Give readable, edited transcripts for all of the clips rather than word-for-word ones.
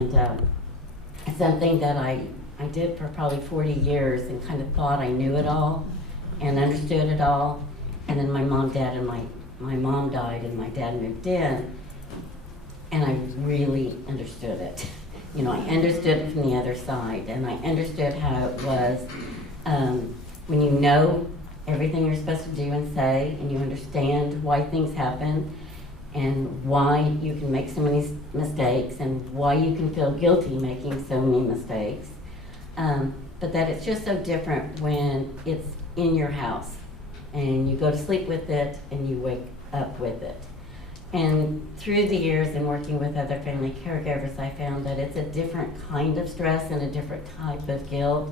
And something that I did for probably 40 years and kind of thought I knew it all and understood it all. And then my mom died and my dad moved in, and I really understood it. You know, I understood it from the other side, and I understood how it was when you know everything you're supposed to do and say, and you understand why things happen, and why you can make so many mistakes, and why you can feel guilty making so many mistakes. But that it's just so different when it's in your house, and you go to sleep with it, and you wake up with it. And through the years in working with other family caregivers, I found that it's a different kind of stress and a different type of guilt.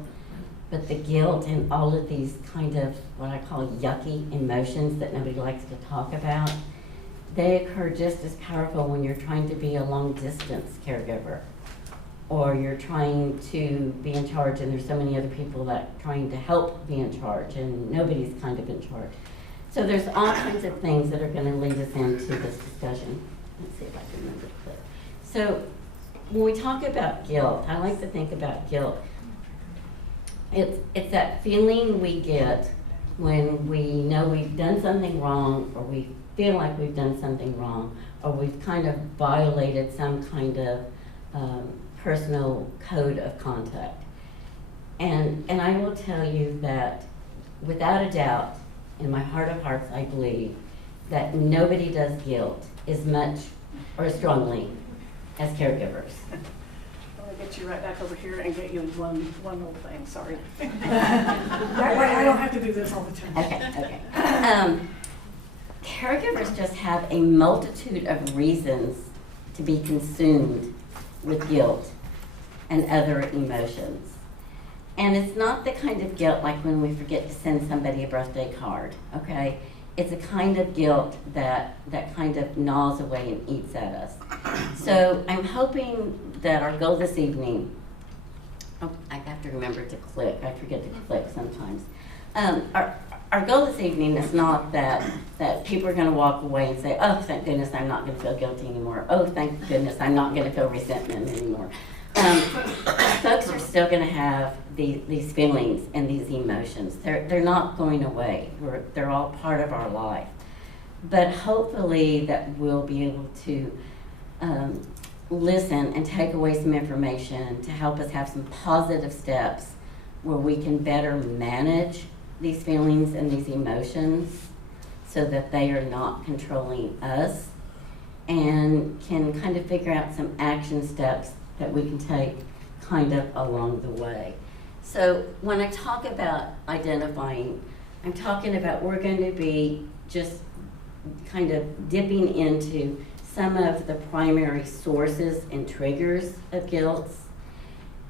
But the guilt and all of these kind of what I call yucky emotions that nobody likes to talk about, they occur just as powerful when you're trying to be a long-distance caregiver, or you're trying to be in charge and there's so many other people that trying to help be in charge and nobody's kind of in charge. So there's all kinds of things that are going to lead us into this discussion. Let's see if I can remember the clip. So when we talk about guilt, I like to think about guilt. It's that feeling we get when we know we've done something wrong, or we feel like we've done something wrong, or we've kind of violated some kind of personal code of conduct. And I will tell you that without a doubt, in my heart of hearts, I believe that nobody does guilt as much or as strongly as caregivers. I'm going to get you right back over here and get you one little thing, sorry. That way I don't have to do this all the time. Okay. Caregivers just have a multitude of reasons to be consumed with guilt and other emotions. And it's not the kind of guilt like when we forget to send somebody a birthday card, okay? It's a kind of guilt that kind of gnaws away and eats at us. So I'm hoping that our goal this evening, I have to remember to click, I forget to click sometimes. Our goal this evening is not that people are going to walk away and say, oh, thank goodness I'm not going to feel guilty anymore. Oh, thank goodness I'm not going to feel resentment anymore. Folks are still going to have these feelings and these emotions. They're not going away. They're all part of our life. But hopefully that we'll be able to listen and take away some information to help us have some positive steps where we can better manage these feelings and these emotions so that they are not controlling us, and can kind of figure out some action steps that we can take kind of along the way. So when I talk about identifying, I'm talking about we're going to be just kind of dipping into some of the primary sources and triggers of guilt.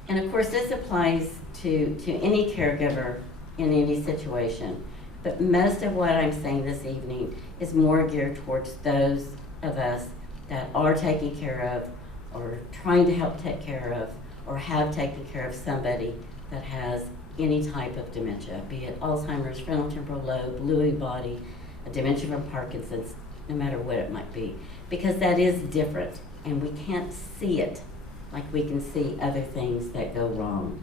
And of course this applies to any caregiver in any situation. But most of what I'm saying this evening is more geared towards those of us that are taking care of, or trying to help take care of, or have taken care of somebody that has any type of dementia, be it Alzheimer's, frontotemporal lobe, Lewy body, a dementia from Parkinson's, no matter what it might be. Because that is different, and we can't see it like we can see other things that go wrong.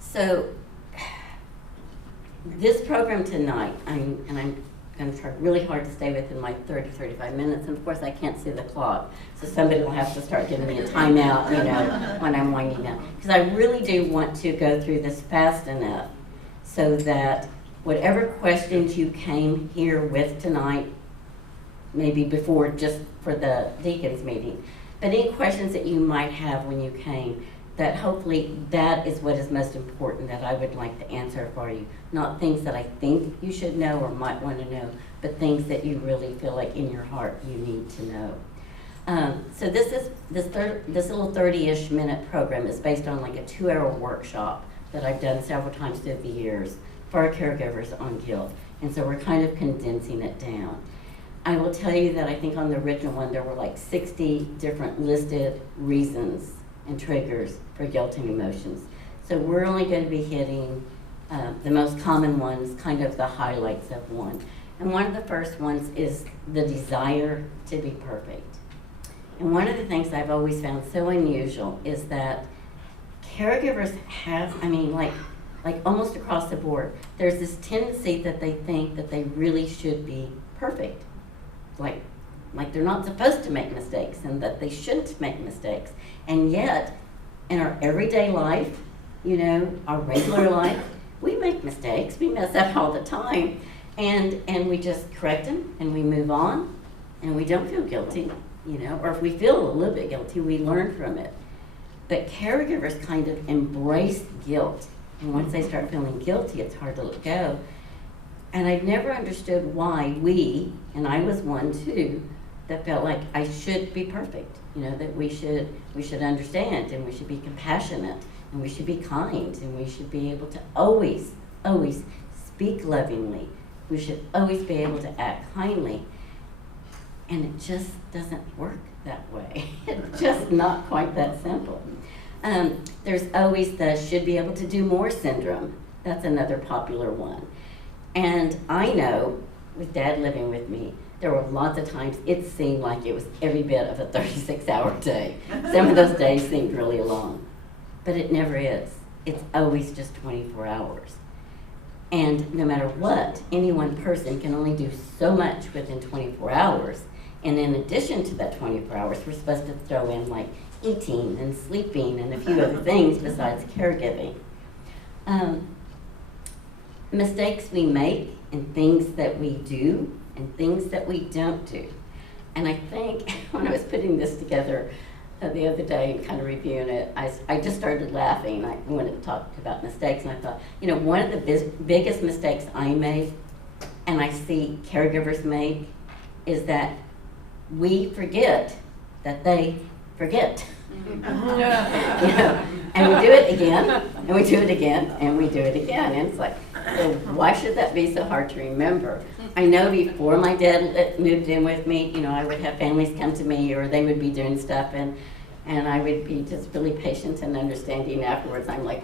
So this program tonight, I'm going to try really hard to stay within my 30, 35 minutes, and of course I can't see the clock, so somebody will have to start giving me a timeout, you know, when I'm winding down. Because I really do want to go through this fast enough so that whatever questions you came here with tonight, maybe before just for the deacons meeting, but any questions that you might have when you came, that hopefully that is what is most important that I would like to answer for you. Not things that I think you should know or might want to know, but things that you really feel like in your heart you need to know. So this little 30-ish minute program is based on like a 2-hour workshop that I've done several times through the years for our caregivers on guilt. And so we're kind of condensing it down. I will tell you that I think on the original one there were like 60 different listed reasons and triggers for guilt and emotions. So we're only going to be hitting the most common ones, kind of the highlights of one. And one of the first ones is the desire to be perfect. And one of the things I've always found so unusual is that caregivers have, like almost across the board, there's this tendency that they think that they really should be perfect. Like they're not supposed to make mistakes and that they shouldn't make mistakes. And yet, in our everyday life, our regular life, we make mistakes, we mess up all the time, and we just correct them and we move on and we don't feel guilty, or if we feel a little bit guilty, we learn from it. But caregivers kind of embrace guilt, and once they start feeling guilty, it's hard to let go. And I've never understood why we, and I was one too, that felt like I should be perfect, that we should understand and we should be compassionate and we should be kind and we should be able to always speak lovingly. We should always be able to act kindly. And it just doesn't work that way. It's just not quite that simple. There's always the should be able to do more syndrome. That's another popular one. And I know, with Dad living with me, there were lots of times it seemed like it was every bit of a 36-hour day. Some of those days seemed really long. But it never is. It's always just 24 hours. And no matter what, any one person can only do so much within 24 hours. And in addition to that 24 hours, we're supposed to throw in like eating and sleeping and a few other things besides caregiving. Mistakes we make and things that we do and things that we don't do. And I think when I was putting this together the other day and kind of reviewing it, I just started laughing when it talked about mistakes, and I thought, one of the biggest mistakes I make and I see caregivers make is that we forget that they forget. And we do it again, and we do it again, and we do it again. And it's like, so why should that be so hard to remember? I know before my dad moved in with me, I would have families come to me, or they would be doing stuff, and I would be just really patient and understanding afterwards. I'm like,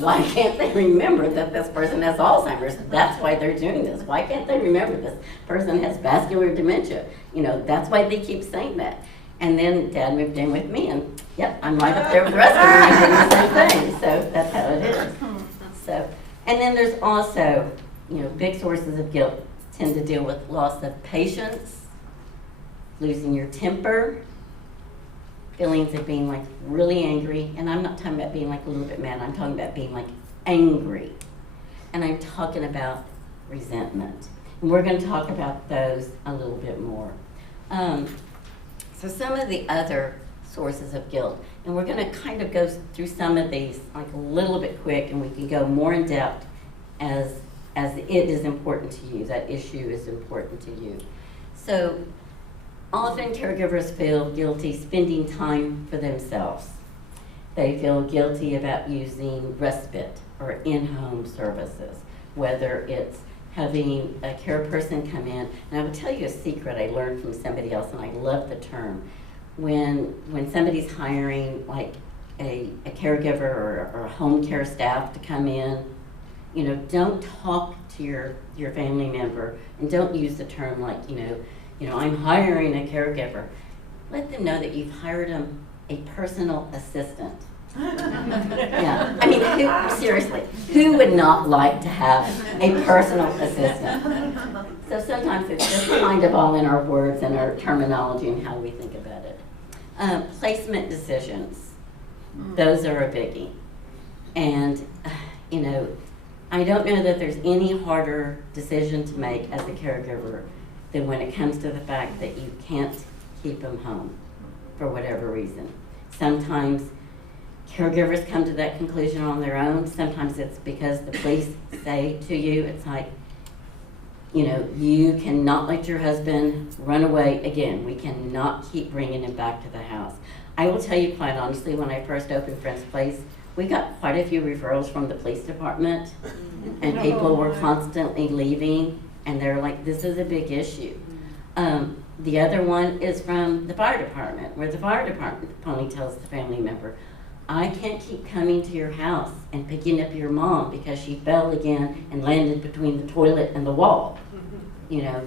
why can't they remember that this person has Alzheimer's? That's why they're doing this. Why can't they remember this person has vascular dementia? That's why they keep saying that. And then Dad moved in with me, and yep, I'm right up there with the rest of them. I'm doing the same thing. So that's how it is. So, and then there's also, big sources of guilt tend to deal with loss of patience, losing your temper, feelings of being like really angry. And I'm not talking about being like a little bit mad. I'm talking about being like angry. And I'm talking about resentment. And we're going to talk about those a little bit more. So some of the other sources of guilt, and we're going to kind of go through some of these like a little bit quick, and we can go more in depth as it is important to you, that issue is important to you. So often caregivers feel guilty spending time for themselves. They feel guilty about using respite or in-home services, whether it's having a care person come in. And I will tell you a secret I learned from somebody else, and I love the term. When somebody's hiring like a caregiver or home care staff to come in, don't talk to your family member and don't use the term like, I'm hiring a caregiver. Let them know that you've hired them a personal assistant. Yeah, seriously, who would not like to have a personal assistant? So sometimes it's just kind of all in our words and our terminology and how we think about it. Placement decisions, those are a biggie. And, I don't know that there's any harder decision to make as a caregiver than when it comes to the fact that you can't keep them home for whatever reason. Sometimes caregivers come to that conclusion on their own. Sometimes it's because the police say to you, it's like, you cannot let your husband run away again. We cannot keep bringing him back to the house. I will tell you quite honestly, when I first opened Friend's Place, we got quite a few referrals from the police department, and people were constantly leaving, and they're like, this is a big issue. The other one is from the fire department, where the fire department only tells the family member, I can't keep coming to your house and picking up your mom because she fell again and landed between the toilet and the wall. you know,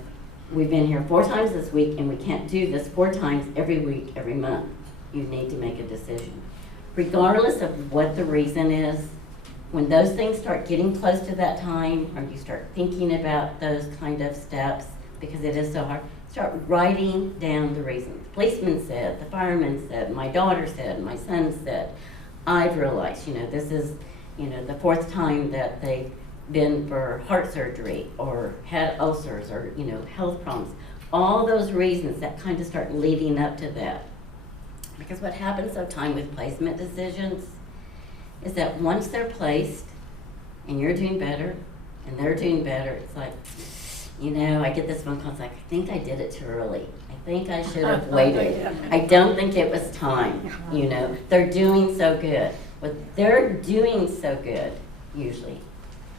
we've been here 4 times this week and we can't do this 4 times every week, every month. You need to make a decision. Regardless of what the reason is, when those things start getting close to that time, or you start thinking about those kind of steps, because it is so hard, start writing down the reasons. The policeman said, the fireman said, my daughter said, my son said. I've realized, you know, this is, you know, the 4th time that they've been for heart surgery or had ulcers or, you know, health problems. All those reasons that kind of start leading up to that. Because what happens sometimes with placement decisions is that once they're placed and you're doing better and they're doing better, it's like, you know, I get this phone call, it's like, I think I did it too early. I think I should have waited. I don't think it was time, you know. They're doing so good. But they're doing so good, usually,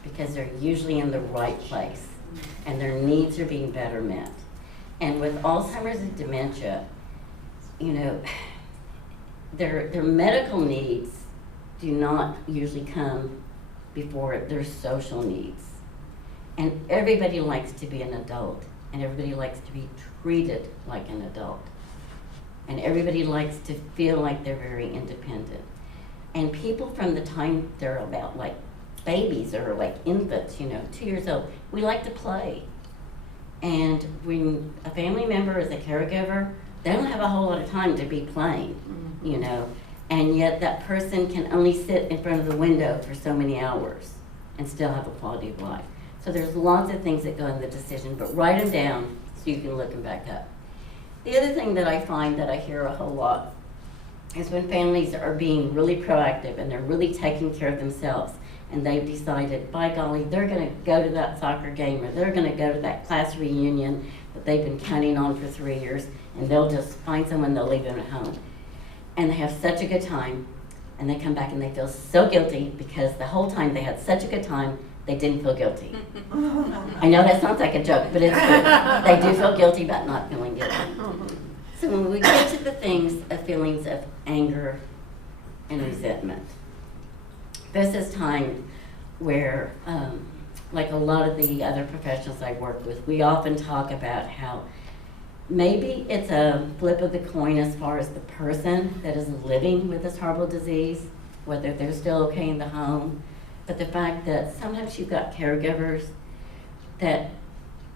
because they're usually in the right place and their needs are being better met. And with Alzheimer's and dementia, you know, their medical needs do not usually come before their social needs. And everybody likes to be an adult, and everybody likes to be treated like an adult. And everybody likes to feel like they're very independent. And people from the time they're about like babies or like infants, you know, 2 years old, we like to play. And when a family member is a caregiver, they don't have a whole lot of time to be playing, you know. And yet that person can only sit in front of the window for so many hours and still have a quality of life. So there's lots of things that go in the decision, but write them down so you can look them back up. The other thing that I find that I hear a whole lot is when families are being really proactive and they're really taking care of themselves and they've decided, by golly, they're gonna go to that soccer game or they're gonna go to that class reunion that they've been counting on for 3 years, and they'll just find someone, they'll leave them at home. And they have such a good time, and they come back and they feel so guilty because the whole time they had such a good time, they didn't feel guilty. I know that sounds like a joke, but it's true. They do feel guilty about not feeling guilty. So when we get to the things of feelings of anger and resentment, this is time where, like a lot of the other professionals I work with, we often talk about how maybe it's a flip of the coin as far as the person that is living with this horrible disease, whether they're still okay in the home, but the fact that sometimes you've got caregivers that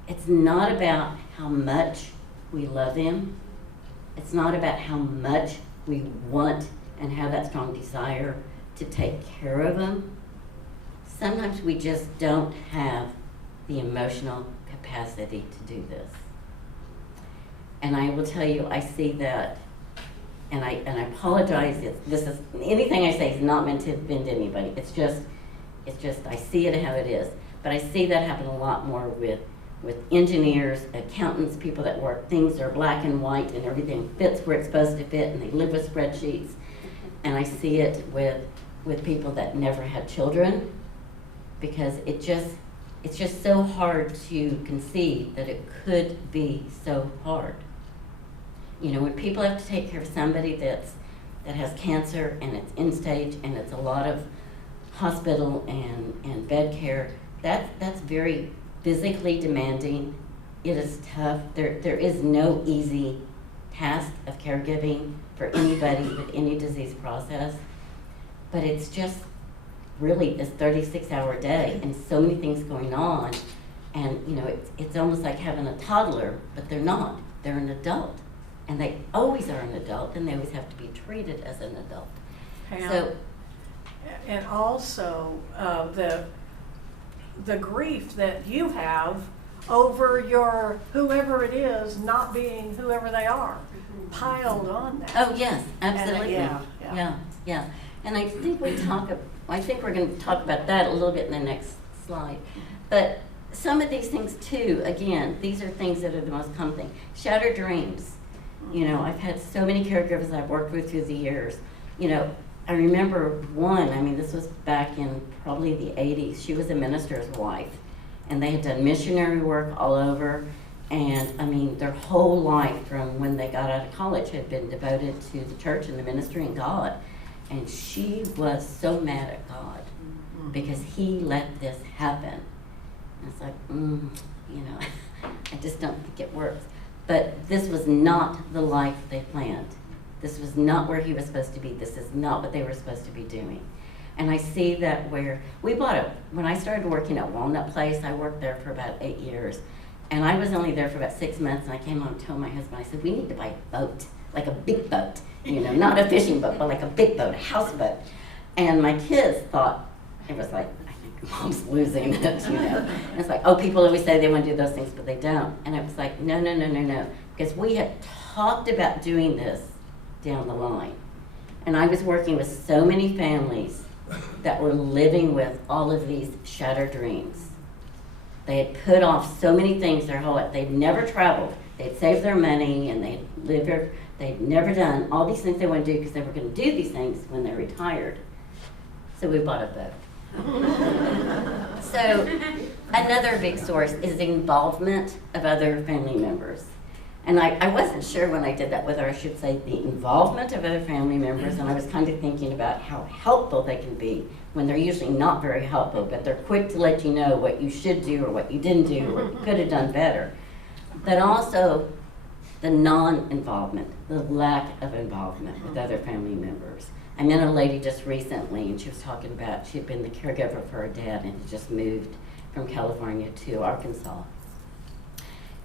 it's not about how much we love them, it's not about how much we want and have that strong desire to take care of them. Sometimes we just don't have the emotional capacity to do this. And I will tell you, I see that, and I apologize. This is anything I say is not meant to offend anybody. It's just I see it how it is. But I see that happen a lot more with engineers, accountants, people that work things are black and white and everything fits where it's supposed to fit, and they live with spreadsheets. And I see it with people that never had children, because it's just so hard to conceive that it could be so hard. You know, when people have to take care of somebody that has cancer and it's end stage and it's a lot of hospital and bed care, that's very physically demanding. It is tough. There is no easy task of caregiving for anybody with any disease process, but it's just really this 36-hour day and so many things going on, and you know, it's almost like having a toddler, but they're not. They're an adult, and they always are an adult, and they always have to be treated as an adult. So, and also the grief that you have over your whoever it is not being whoever they are, piled on that. oh yes, absolutely. And, yeah. And I think we're going to talk about that a little bit in the next slide. But some of these things too, again, these are things that are the most common thing. Shattered dreams. You know, I've had so many caregivers I've worked with through the years. You know, I remember one, I mean, this was back in probably the 80s. She was a minister's wife, and they had done missionary work all over. And I mean, their whole life from when they got out of college had been devoted to the church and the ministry and God. And she was so mad at God because he let this happen. And it's like, you know, I just don't think it works. But this was not the life they planned. This was not where he was supposed to be. This is not what they were supposed to be doing. And I see that where when I started working at Walnut Place, I worked there for about 8 years. And I was only there for about 6 months, and I came home and told my husband, I said, we need to buy a boat, like a big boat, not a fishing boat, but like a big boat, a houseboat. And my kids thought, it was like, I think Mom's losing it, And it's like, oh, people always say they want to do those things, but they don't. And it was like, no, because we had talked about doing this down the line. And I was working with so many families that were living with all of these shattered dreams. They had put off so many things their whole life. They'd never traveled. They'd saved their money and they'd lived there. They'd never done all these things they want to do because they were going to do these things when they retired. So we bought a boat. So another big source is the involvement of other family members. And I wasn't sure when I did that whether I should say the involvement of other family members, and I was kind of thinking about how helpful they can be when they're usually not very helpful, but they're quick to let you know what you should do or what you didn't do or could have done better. But also the non-involvement, the lack of involvement with other family members. I met a lady just recently, and she was talking about she'd been the caregiver for her dad and had just moved from California to Arkansas.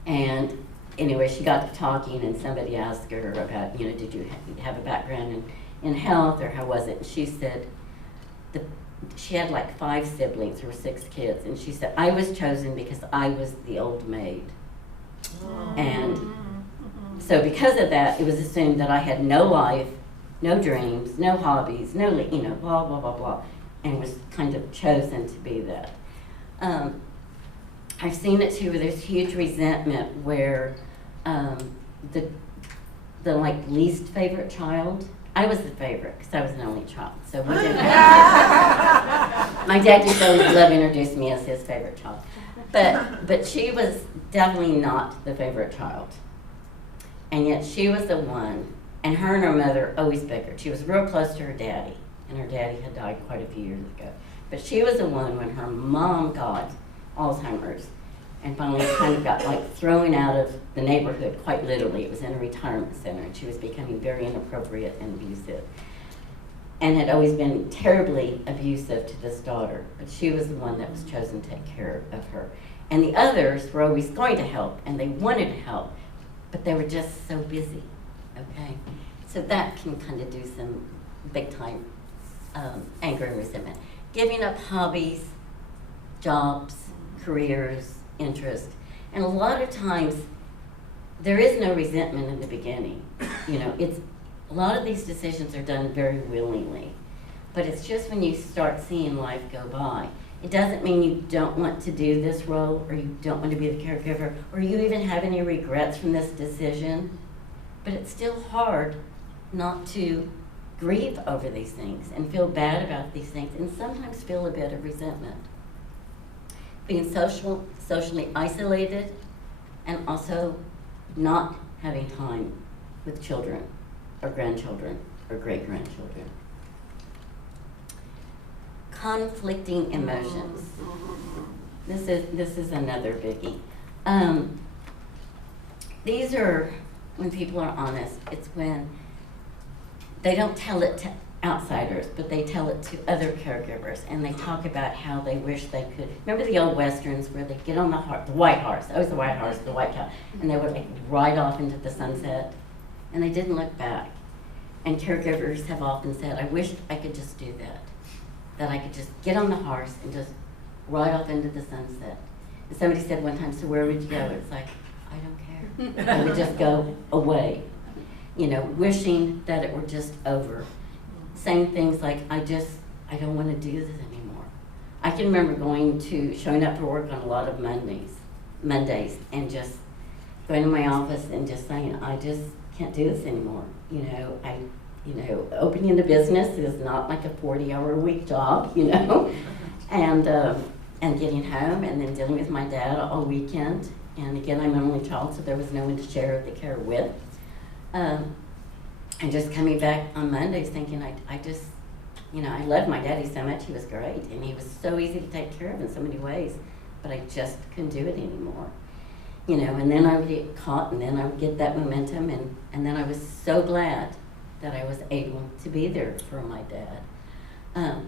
And anyway, she got to talking, and somebody asked her about, did you have a background in health, or how was it? And she said, she had like 5 siblings, there were 6 kids, and she said, I was chosen because I was the old maid. And so because of that, it was assumed that I had no life, no dreams, no hobbies, no, blah, blah, blah, blah, and was kind of chosen to be that. I've seen it too, where there's huge resentment where the like least favorite child, I was the favorite because I was an only child, so we didn't my dad used to always love to introduce me as his favorite child, but she was definitely not the favorite child, and yet she was the one, and her and her mother always bickered. She was real close to her daddy, and her daddy had died quite a few years ago, but she was the one when her mom got Alzheimer's and finally kind of got like thrown out of the neighborhood, quite literally. It was in a retirement center, and she was becoming very inappropriate and abusive, and had always been terribly abusive to this daughter, but she was the one that was chosen to take care of her. And the others were always going to help, and they wanted to help, but they were just so busy, okay? So that can kind of do some big time anger and resentment. Giving up hobbies, jobs, careers, interest, and a lot of times there is no resentment in the beginning. It's a lot of these decisions are done very willingly, but it's just when you start seeing life go by. It doesn't mean you don't want to do this role, or you don't want to be the caregiver, or you even have any regrets from this decision, but it's still hard not to grieve over these things and feel bad about these things, and sometimes feel a bit of resentment. Being socially isolated, and also not having time with children or grandchildren or great-grandchildren. Conflicting emotions. This is another biggie. These are when people are honest. It's when they don't tell it to outsiders, but they tell it to other caregivers, and they talk about how they wish they could. Remember the old westerns where they get on the white horse, always the white horse, the white cow, and they would like ride off into the sunset, and they didn't look back. And caregivers have often said, I wish I could just do that I could just get on the horse and just ride off into the sunset. And somebody said one time, so where would you go? It's like, I don't care. I would just go away, wishing that it were just over. Saying things like, I don't want to do this anymore. I can remember showing up for work on a lot of Mondays, and just going to my office and just saying, I just can't do this anymore. Opening a business is not like a 40-hour-a-week job, and getting home and then dealing with my dad all weekend. And again, I'm an only child, so there was no one to share the care with. And just coming back on Mondays thinking, I loved my daddy so much, he was great, and he was so easy to take care of in so many ways, but I just couldn't do it anymore. you know, and then I would get caught, and then I would get that momentum, and then I was so glad that I was able to be there for my dad.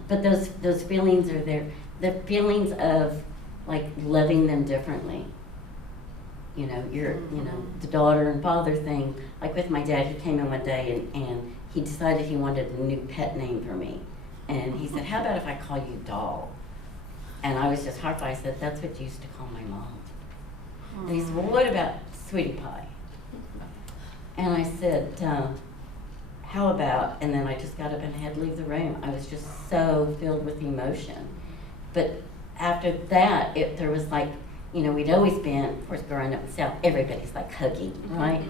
But those feelings are there, the feelings of like loving them differently. You know, the daughter and father thing. Like with my dad, he came in one day and he decided he wanted a new pet name for me. And he said, how about if I call you Doll? And I was just horrified. I said, that's what you used to call my mom. And he said, well, what about Sweetie Pie? And I said, how about, and then I just got up and had to leave the room. I was just so filled with emotion. But after that, there was like, you know, we'd always been, of course, growing up in the South, everybody's like hugging, right?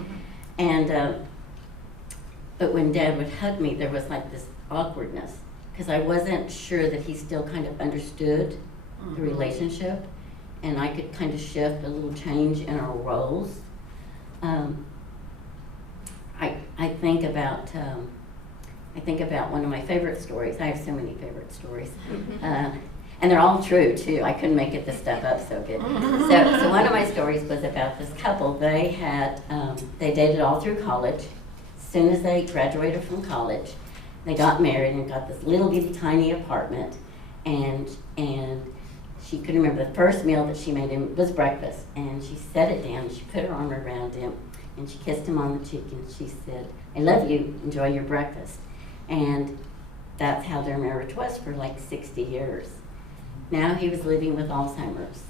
And, but when Dad would hug me, there was like this awkwardness, because I wasn't sure that he still kind of understood the relationship, and I could kind of shift a little change in our roles. I think about one of my favorite stories. I have so many favorite stories. And they're all true, too. I couldn't make this stuff up so good. So one of my stories was about this couple. They had, they dated all through college. As soon as they graduated from college, they got married and got this little bitty tiny apartment. And she couldn't remember the first meal that she made him was breakfast. And she set it down, she put her arm around him, and she kissed him on the cheek, and she said, I love you, enjoy your breakfast. And that's how their marriage was for like 60 years. Now he was living with Alzheimer's,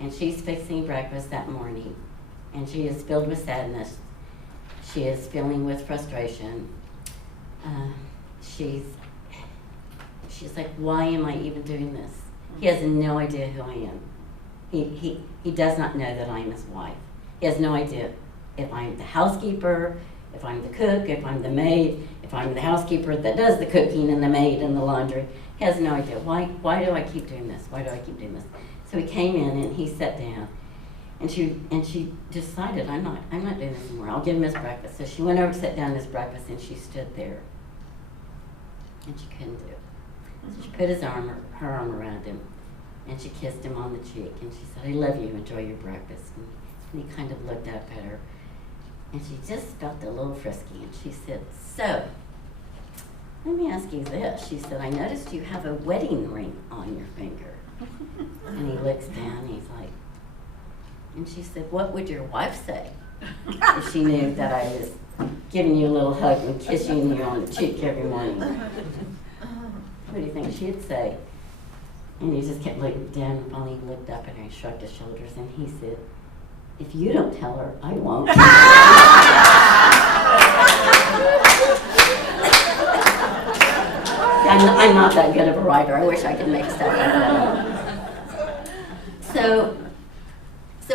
and she's fixing breakfast that morning, and she is filled with sadness. She is filling with frustration. She's like, why am I even doing this? He has no idea who I am. He does not know that I am his wife. He has no idea if I'm the housekeeper, if I'm the cook, if I'm the maid, if I'm the housekeeper that does the cooking and the maid and the laundry. He has no idea. Why do I keep doing this? Why do I keep doing this? So he came in and he sat down, and she decided, I'm not doing this anymore. I'll give him his breakfast. So she went over to sit down his breakfast, and she stood there, and she couldn't do it. So she put her arm around him, and she kissed him on the cheek, and she said, I love you, enjoy your breakfast. And he kind of looked up at her, and she just felt a little frisky, and she said, so, let me ask you this. She said, I noticed you have a wedding ring on your finger. And he looks down, and he's like, and she said, what would your wife say if she knew that I was giving you a little hug and kissing you on the cheek every morning? What do you think she'd say? And he just kept looking down, and finally he looked up at her and shrugged his shoulders, and he said, if you don't tell her, I won't. I'm not that good of a writer. I wish I could make stuff like that. So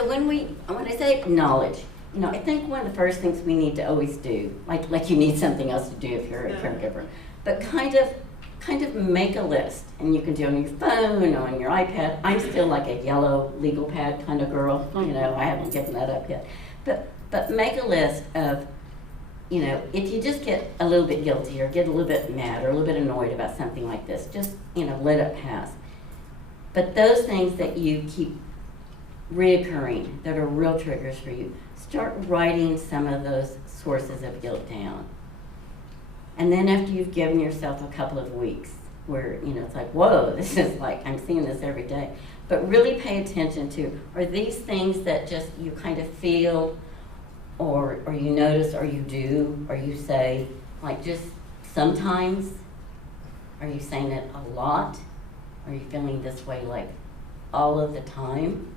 when I say acknowledge, you know, I think one of the first things we need to always do, like you need something else to do if you're a caregiver, but kind of make a list, and you can do it on your phone or on your iPad. I'm still like a yellow legal pad kind of girl, you know, I haven't given that up yet. But make a list of, you know, if you just get a little bit guilty or get a little bit mad or a little bit annoyed about something like this, just, you know, let it pass. But those things that you keep reoccurring, that are real triggers for you, start writing some of those sources of guilt down. And then after you've given yourself a couple of weeks where, you know, it's like, whoa, this is like, I'm seeing this every day. But really pay attention to, are these things that just you kind of feel or you notice or you do or you say, like just sometimes? Are you saying it a lot? Are you feeling this way like all of the time?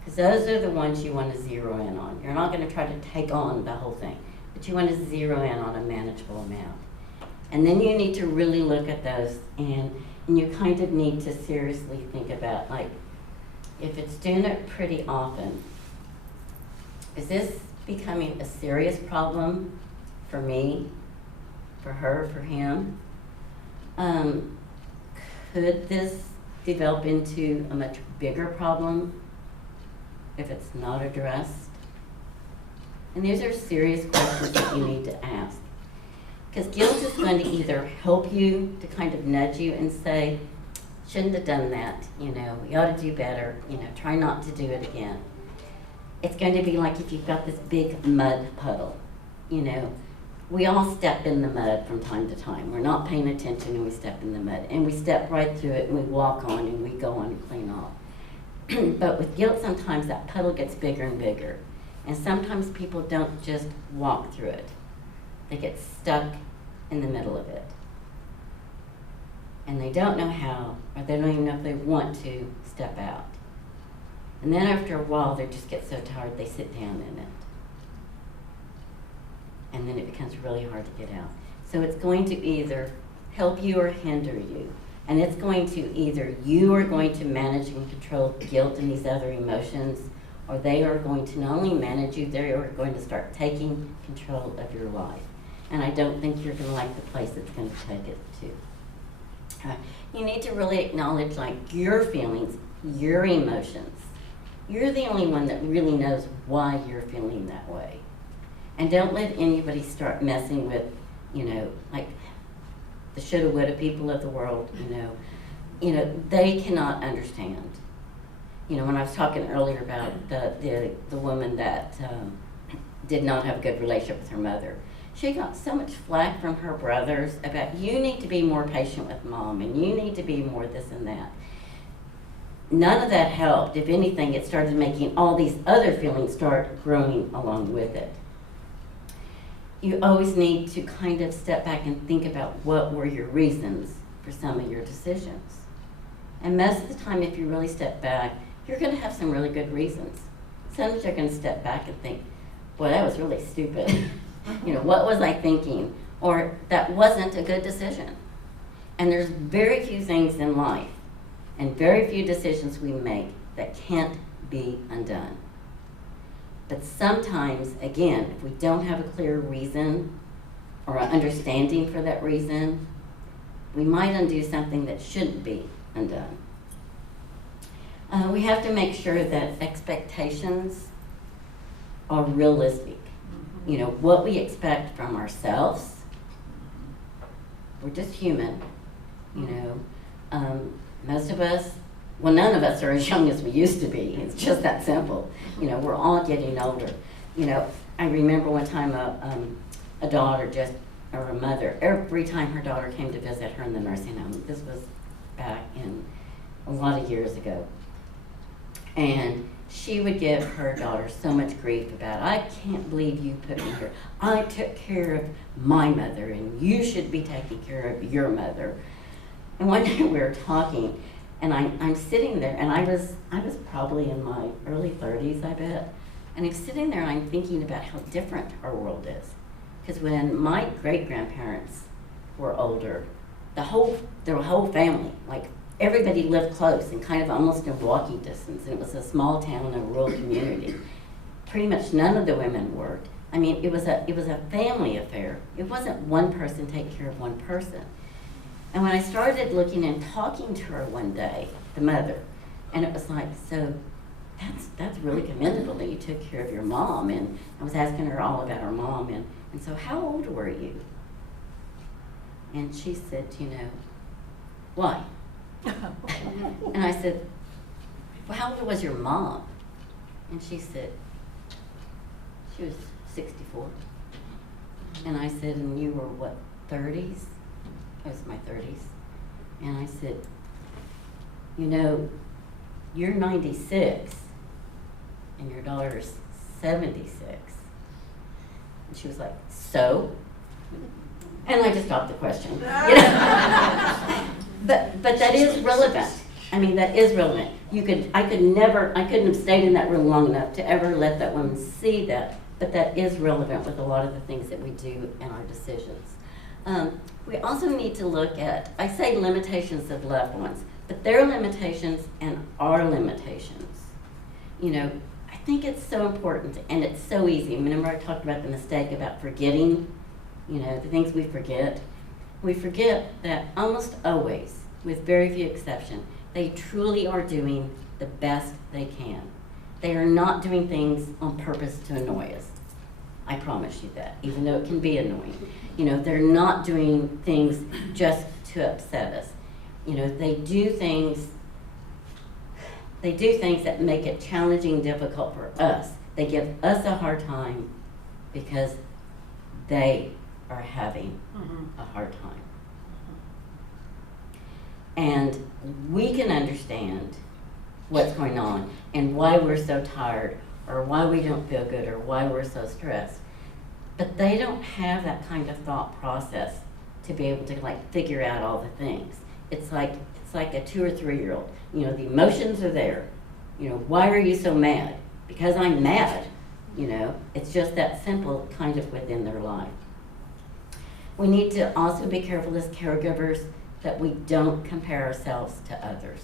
Because those are the ones you want to zero in on. You're not going to try to take on the whole thing, but you want to zero in on a manageable amount. And then you need to really look at those, and you kind of need to seriously think about, like, if it's doing it pretty often, is this becoming a serious problem for me, for her, for him? Could this develop into a much bigger problem if it's not addressed? And these are serious questions that you need to ask. Because guilt is going to either help you to kind of nudge you and say, shouldn't have done that, you know, we ought to do better, you know, try not to do it again. It's going to be like if you've got this big mud puddle, you know. We all step in the mud from time to time. We're not paying attention and we step in the mud. And we step right through it and we walk on and we go on and clean off. But with guilt, sometimes that puddle gets bigger and bigger. And sometimes people don't just walk through it. They get stuck in the middle of it. And they don't know how, or they don't even know if they want to step out. And then after a while, they just get so tired, they sit down in it. And then it becomes really hard to get out. So it's going to either help you or hinder you. And it's going to either you are going to manage and control guilt and these other emotions, or they are going to not only manage you, they are going to start taking control of your life. And I don't think you're going to like the place it's going to take it to. You need to really acknowledge like your feelings, your emotions. You're the only one that really knows why you're feeling that way. And don't let anybody start messing with, you know, like the shoulda, woulda people of the world, you know, they cannot understand. You know, when I was talking earlier about the woman that did not have a good relationship with her mother, she got so much flack from her brothers about, you need to be more patient with mom, and you need to be more this and that. None of that helped. If anything, it started making all these other feelings start growing along with it. You always need to kind of step back and think about what were your reasons for some of your decisions. And most of the time, if you really step back, you're going to have some really good reasons. Sometimes you're going to step back and think, boy, that was really stupid. You know, what was I thinking? Or that wasn't a good decision. And there's very few things in life and very few decisions we make that can't be undone. But sometimes, again, if we don't have a clear reason or an understanding for that reason, we might undo something that shouldn't be undone. We have to make sure that expectations are realistic. You know, what we expect from ourselves, we're just human, you know. Most of us, well, none of us are as young as we used to be. It's just that simple. You know, we're all getting older. You know, I remember one time a daughter or a mother, every time her daughter came to visit her in the nursing home, this was back in a lot of years ago, and she would give her daughter so much grief about, I can't believe you put me here. I took care of my mother, and you should be taking care of your mother. And one day we were talking, and I'm sitting there, and I was probably in my early 30s, I bet. And I'm sitting there, and I'm thinking about how different our world is. Because when my great-grandparents were older, their whole family, like everybody lived close and kind of almost in walking distance. And it was a small town, a rural community. Pretty much none of the women worked. I mean, it was a family affair. It wasn't one person taking care of one person. And when I started looking and talking to her one day, the mother, and it was like, so that's really commendable that you took care of your mom. And I was asking her all about her mom, and so how old were you? And she said, you know, why? And I said, well, how old was your mom? And she said, she was 64. And I said, and you were what, 30s? I was in my 30s. And I said, you know, you're 96 and your daughter's 76. And she was like, so? And I just stopped the question. You know? But that is relevant. I mean, that is relevant. I couldn't have stayed in that room long enough to ever let that woman see that, but that is relevant with a lot of the things that we do in our decisions. We also need to look at, I say limitations of loved ones, but their limitations and our limitations. You know, I think it's so important and it's so easy. Remember I talked about the mistake about forgetting, you know, the things we forget. We forget that almost always, with very few exceptions, they truly are doing the best they can. They are not doing things on purpose to annoy us. I promise you that, even though it can be annoying. You know, they're not doing things just to upset us. You know, they do things that make it challenging and difficult for us They give us a hard time because they are having a hard time. And we can understand what's going on and why we're so tired or why we don't feel good or why we're so stressed. But they don't have that kind of thought process to be able to like figure out all the things. It's like a 2 or 3-year-old. You know, the emotions are there. You know, why are you so mad? Because I'm mad. You know, it's just that simple kind of within their life. We need to also be careful as caregivers that we don't compare ourselves to others.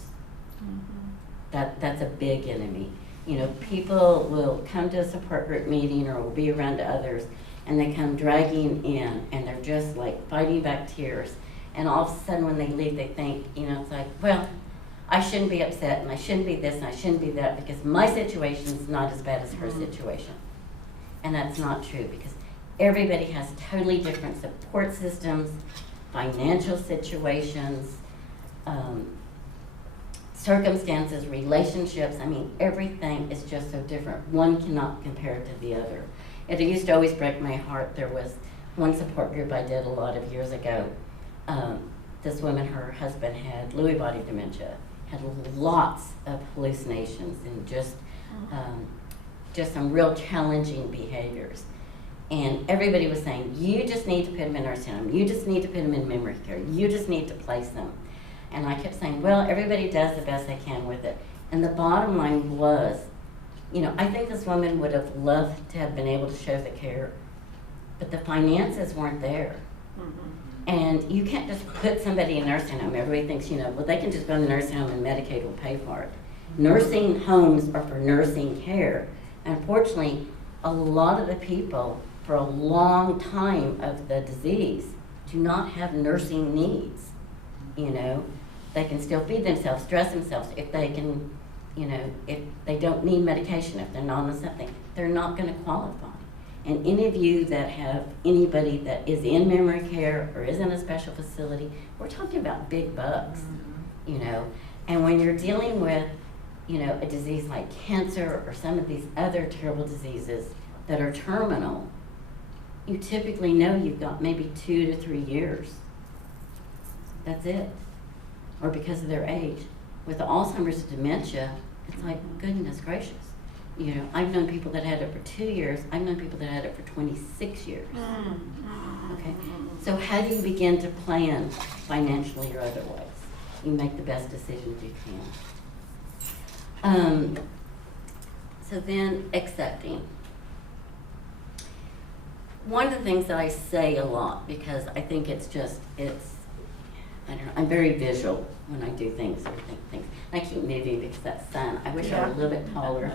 That's a big enemy. You know, people will come to a support group meeting or will be around others and they come dragging in and they're just like fighting back tears. And all of a sudden when they leave, they think, you know, it's like, well, I shouldn't be upset and I shouldn't be this and I shouldn't be that because my situation is not as bad as her situation. And that's not true because everybody has totally different support systems, financial situations, circumstances, relationships. I mean, everything is just so different. One cannot compare to the other. It used to always break my heart. There was one support group I did a lot of years ago. This woman, her husband had Lewy body dementia, had lots of hallucinations and just some real challenging behaviors. And everybody was saying, you just need to put him in nursing home. You just need to put him in memory care. You just need to place them. And I kept saying, well, everybody does the best they can with it. And the bottom line was, you know, I think this woman would have loved to have been able to show the care, but the finances weren't there. And you can't just put somebody in a nursing home. Everybody thinks, you know, well, they can just go in the nursing home and Medicaid will pay for it. Nursing homes are for nursing care. And unfortunately, a lot of the people for a long time of the disease do not have nursing needs. You know, they can still feed themselves, dress themselves. If they can, you know, if they don't need medication, if they're not on something, they're not going to qualify. And any of you that have anybody that is in memory care or is in a special facility, we're talking about big bucks, you know. And when you're dealing with, you know, a disease like cancer or some of these other terrible diseases that are terminal, you typically know you've got maybe 2 to 3 years. That's it. Or because of their age. With the Alzheimer's dementia, it's like, goodness gracious. You know, I've known people that had it for 2 years. I've known people that had it for 26 years. Okay? So how do you begin to plan financially or otherwise? You make the best decisions you can. So then, accepting. One of the things that I say a lot, because I think I don't know, I'm very visual when I do things or think things. I keep moving because that sun, I wish I were a little bit taller.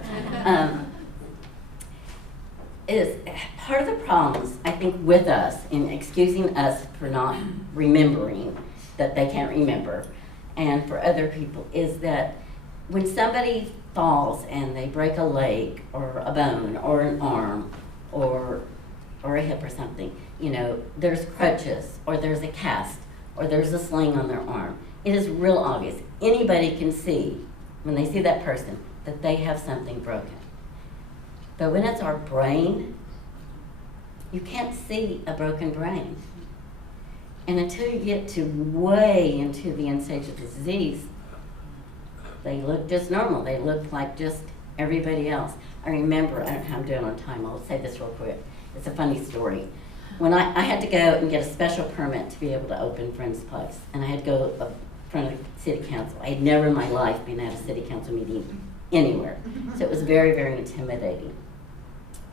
Is part of the problems, I think, with us in excusing us for not remembering that they can't remember, and for other people, is that when somebody falls and they break a leg or a bone or an arm or a hip or something, you know, there's crutches or there's a cast or there's a sling on their arm. It is real obvious. Anybody can see, when they see that person, that they have something broken. But when it's our brain, you can't see a broken brain. And until you get to way into the end stage of the disease, they look just normal. They look like just everybody else. I remember, I don't know how I'm doing on time, I'll say this real quick. It's a funny story. When I had to go and get a special permit to be able to open Friend's Place, and I had to go in front of the city council. I had never in my life been at a city council meeting anywhere. So it was very, very intimidating.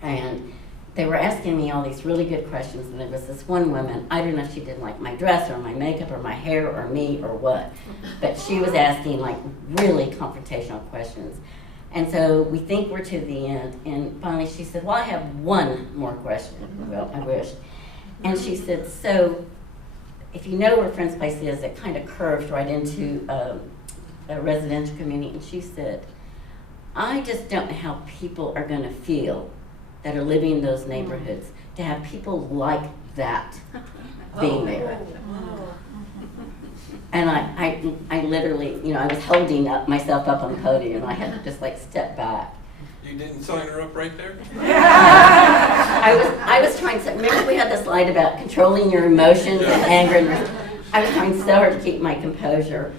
And they were asking me all these really good questions, and there was this one woman, I don't know if she didn't like my dress or my makeup or my hair or me or what, but she was asking like really confrontational questions. And so we think we're to the end, and finally she said, well, I have one more question. Well, I wish. And she said, so if you know where Friend's Place is, it kind of curves right into a residential community. And she said, I just don't know how people are going to feel that are living in those neighborhoods to have people like that being there. And I literally, you know, I was holding myself up on the podium, and I had to just like step back. You you didn't sign her up right there? I was trying to, remember we had the slide about controlling your emotions and anger and I was trying so hard to keep my composure.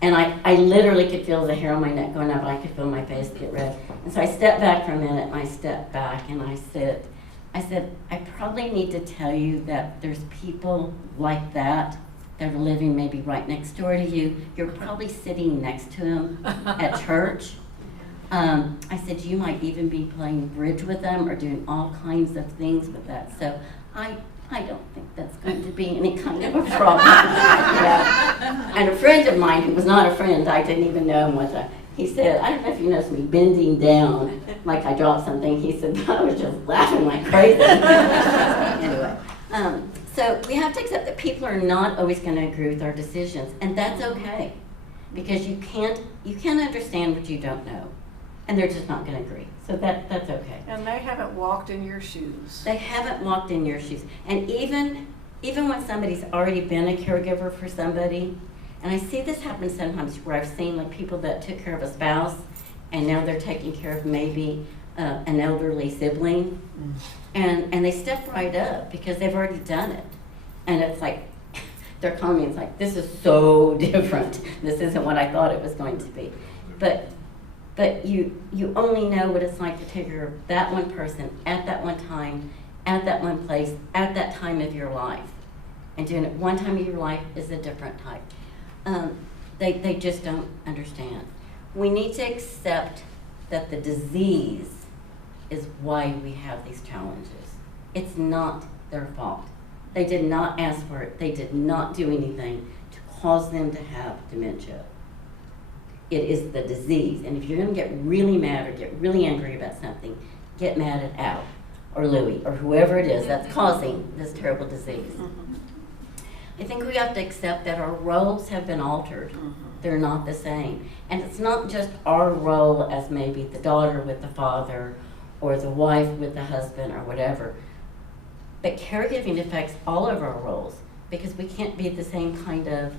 And I literally could feel the hair on my neck going up, and I could feel my face get red. And so I stepped back for a minute, and I stepped back, and I said, I probably need to tell you that there's people like that are living maybe right next door to you. You're probably sitting next to them at church. I said, you might even be playing bridge with them or doing all kinds of things with that. So I don't think that's going to be any kind of a problem. Yeah. And a friend of mine who was not a friend, I didn't even know him one time, he said, I don't know if you noticed me bending down like I dropped something. He said, I was just laughing like crazy. Anyway, so we have to accept that people are not always going to agree with our decisions, and that's okay, because you can't understand what you don't know, and they're just not going to agree. So that's okay. And they haven't walked in your shoes. They haven't walked in your shoes. And even when somebody's already been a caregiver for somebody, and I see this happen sometimes where I've seen like people that took care of a spouse and now they're taking care of maybe an elderly sibling, and they step right up because they've already done it. And it's like, they're calling me, it's like, this is so different. This isn't what I thought it was going to be. But you only know what it's like to take care of that one person at that one time, at that one place, at that time of your life. And doing it one time of your life is a different type. They just don't understand. We need to accept that the disease is why we have these challenges. It's not their fault. They did not ask for it. They did not do anything to cause them to have dementia. It is the disease. And if you're going to get really mad or get really angry about something, get mad at Al or Louie or whoever it is that's causing this terrible disease. I think we have to accept that our roles have been altered. They're not the same. And it's not just our role as maybe the daughter with the father or the wife with the husband or whatever. But caregiving affects all of our roles because we can't be the same kind of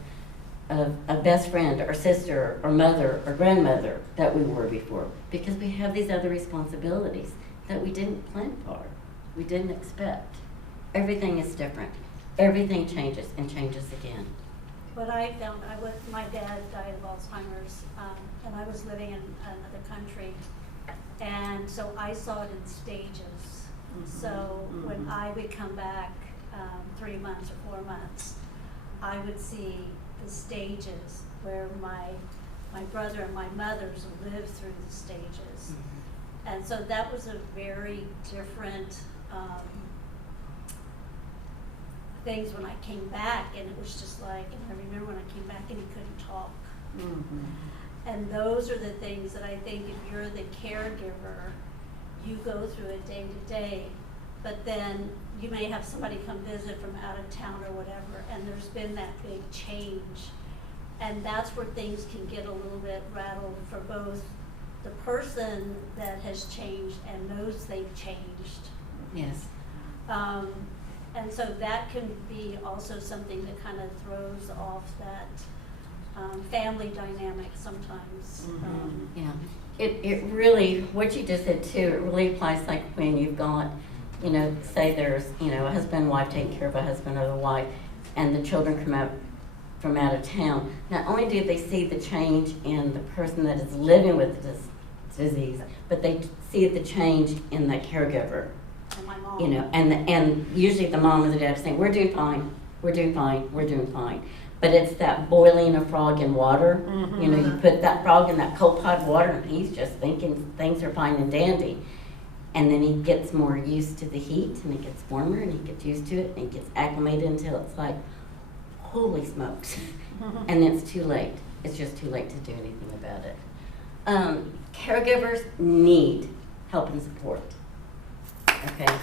a best friend or sister or mother or grandmother that we were before, because we have these other responsibilities that we didn't plan for, we didn't expect. Everything is different. Everything changes and changes again. What I found, my dad died of Alzheimer's, and I was living in another country, and so I saw it in stages. So when I would come back 3 months or 4 months, I would see the stages where my brother and my mother's lived through the stages. And so that was a very different things when I came back, and it was just like, and I remember when I came back and he couldn't talk. And those are the things that I think if you're the caregiver, you go through it day to day, but then you may have somebody come visit from out of town or whatever, and there's been that big change. And that's where things can get a little bit rattled for both the person that has changed and knows they've changed. Yes. And so that can be also something that kind of throws off that family dynamic sometimes. Yeah. It really, what you just said too, it really applies like when you've got, you know, say there's, you know, a husband and wife taking care of a husband or the wife, and the children come out from out of town. Not only do they see the change in the person that is living with this disease, but they see the change in the caregiver. And my mom. You know, and usually the mom or the dad are saying, we're doing fine, we're doing fine, we're doing fine. But it's that boiling a frog in water. You know, you put that frog in that cold pot of water and he's just thinking things are fine and dandy. And then he gets more used to the heat and it gets warmer and he gets used to it and he gets acclimated until it's like, holy smokes. And it's too late. It's just too late to do anything about it. Caregivers need help and support. Okay?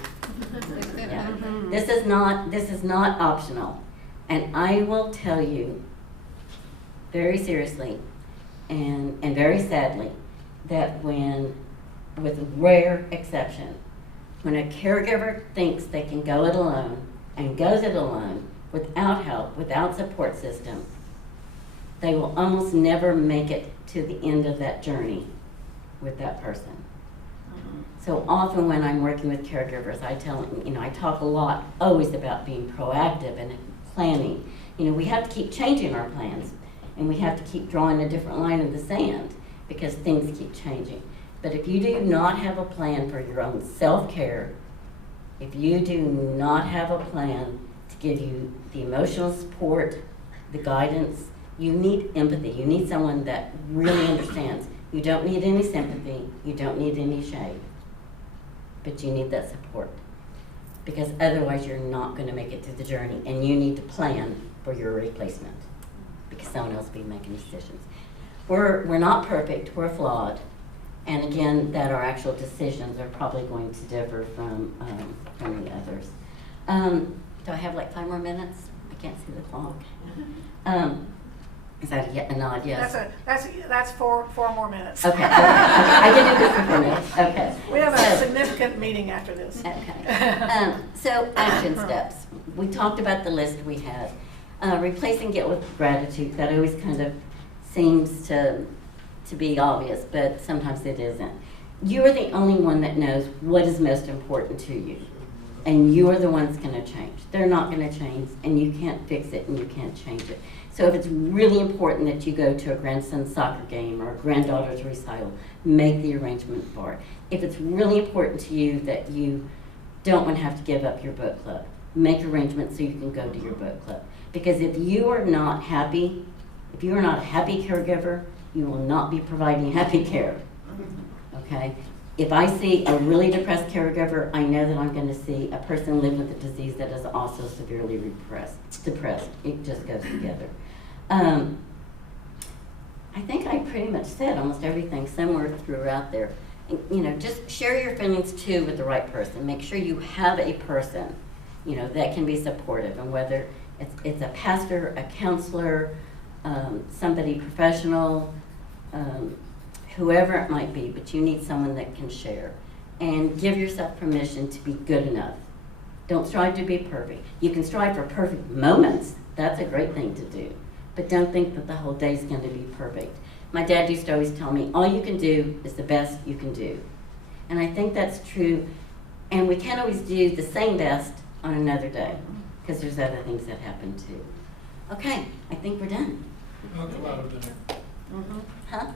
Yeah. This is not optional. And I will tell you very seriously and very sadly that when, with rare exception, when a caregiver thinks they can go it alone and goes it alone without help, without support system, they will almost never make it to the end of that journey with that person. So often when I'm working with caregivers, I tell them, I talk a lot always about being proactive and planning. We have to keep changing our plans, and we have to keep drawing a different line in the sand because things keep changing. But if you do not have a plan for your own self-care, if you do not have a plan to give you the emotional support, the guidance, you need empathy. You need someone that really understands. You don't need any sympathy. You don't need any shade. But you need that support. Because otherwise you're not going to make it through the journey, and you need to plan for your replacement because someone else will be making decisions. We're not perfect. We're flawed. And again, that our actual decisions are probably going to differ from the others. Do I have like 5 more minutes? I can't see the clock. Is that a nod? Yes. That's 4 more minutes. Okay. I can do this in 4 minutes. Okay. We have a significant meeting after this. Okay. So action steps. We talked about the list we had. Replacing guilt with gratitude. That always kind of seems to be obvious, but sometimes it isn't. You are the only one that knows what is most important to you. And you are the one that's going to change. They're not going to change, and you can't fix it, and you can't change it. So if it's really important that you go to a grandson's soccer game or a granddaughter's recital, make the arrangement for it. If it's really important to you that you don't want to have to give up your book club, make arrangements so you can go to your book club. Because if you are not happy, if you are not a happy caregiver, you will not be providing happy care, okay? If I see a really depressed caregiver, I know that I'm going to see a person living with a disease that is also severely depressed. It just goes together. I think I pretty much said almost everything somewhere throughout there. Just share your feelings too with the right person. Make sure you have a person, that can be supportive, and whether it's a pastor, a counselor, somebody professional, whoever it might be, but you need someone that can share. And give yourself permission to be good enough. Don't strive to be perfect. You can strive for perfect moments. That's a great thing to do. But don't think that the whole day is going to be perfect. My dad used to always tell me, all you can do is the best you can do. And I think that's true. And we can't always do the same best on another day, because there's other things that happen too. Okay, I think we're done. Talk about it then. Mm-hmm. Huh?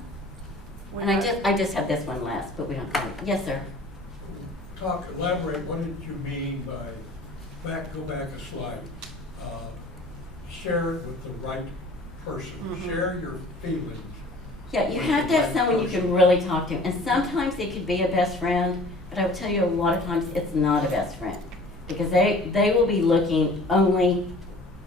And I just have this one last, but we don't have it. Yes, sir. Elaborate, what did you mean by, go back a slide, share it with the right person, share your feelings. Yeah, you have to have someone you can really talk to. And sometimes it could be a best friend, but I will tell you a lot of times it's not a best friend. Because they will be looking only,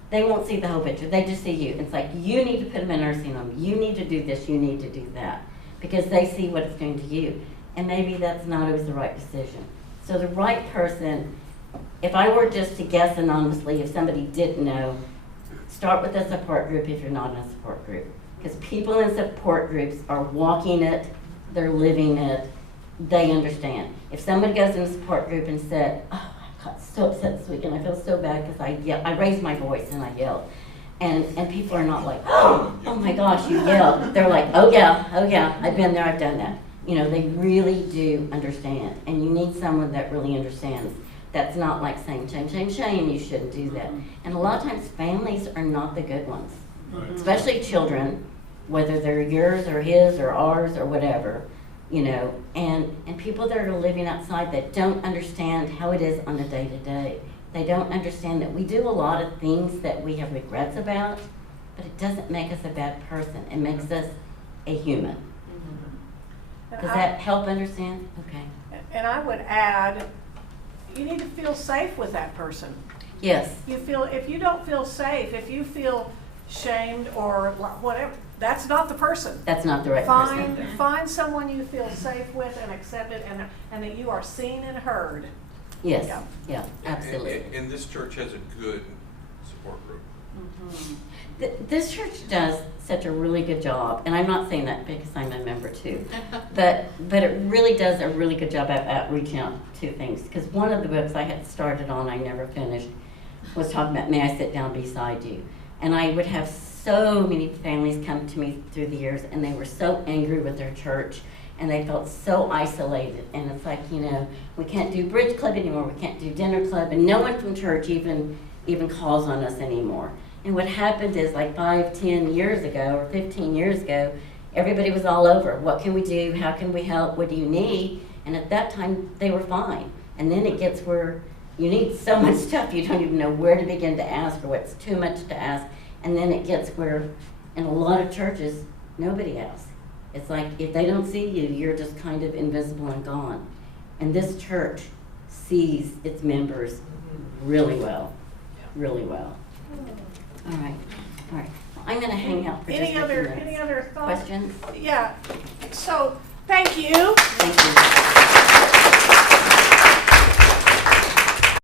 they won't see the whole picture, they just see you. It's like, you need to put them in a nursing home, you need to do this, you need to do that. Because they see what it's doing to you. And maybe that's not always the right decision. So the right person, if I were just to guess anonymously, if somebody didn't know, start with a support group if you're not in a support group. Because people in support groups are walking it, they're living it, they understand. If somebody goes in a support group and said, oh, I got so upset this weekend, I feel so bad because I raised my voice and I yelled. And people are not like, oh my gosh, you yelled. They're like, oh yeah, I've been there, I've done that. They really do understand. And you need someone that really understands. That's not like saying, shame, shame, shame, you shouldn't do that. And a lot of times families are not the good ones. Right. Especially children, whether they're yours or his or ours or whatever, and people that are living outside that don't understand how it is on a day-to-day. They don't understand that we do a lot of things that we have regrets about, but it doesn't make us a bad person. It makes us a human. Does that help understand? Okay. And I would add, you need to feel safe with that person. Yes. If you don't feel safe, if you feel shamed or whatever, that's not the person. That's not the right person. Find someone you feel safe with and accepted, and that you are seen and heard. Yes, yeah, absolutely. And this church has a good support group. This church does such a really good job, and I'm not saying that because I'm a member too, but it really does a really good job at reaching out to things. Because one of the books I had started on, I never finished, was talking about, may I sit down beside you? And I would have so many families come to me through the years, and they were so angry with their church, and they felt so isolated. And it's like, you know, we can't do bridge club anymore, we can't do dinner club, and no one from church even calls on us anymore. And what happened is like 5, 10 years ago, or 15 years ago, everybody was all over. What can we do? How can we help? What do you need? And at that time, they were fine. And then it gets where you need so much stuff, you don't even know where to begin to ask or what's too much to ask. And then it gets where, in a lot of churches, nobody asks. It's like, if they don't see you, you're just kind of invisible and gone. And this church sees its members really well, really well. All right, all right. I'm gonna hang out for just a few minutes. Any other thoughts? Questions? Yeah, so, thank you. Thank you.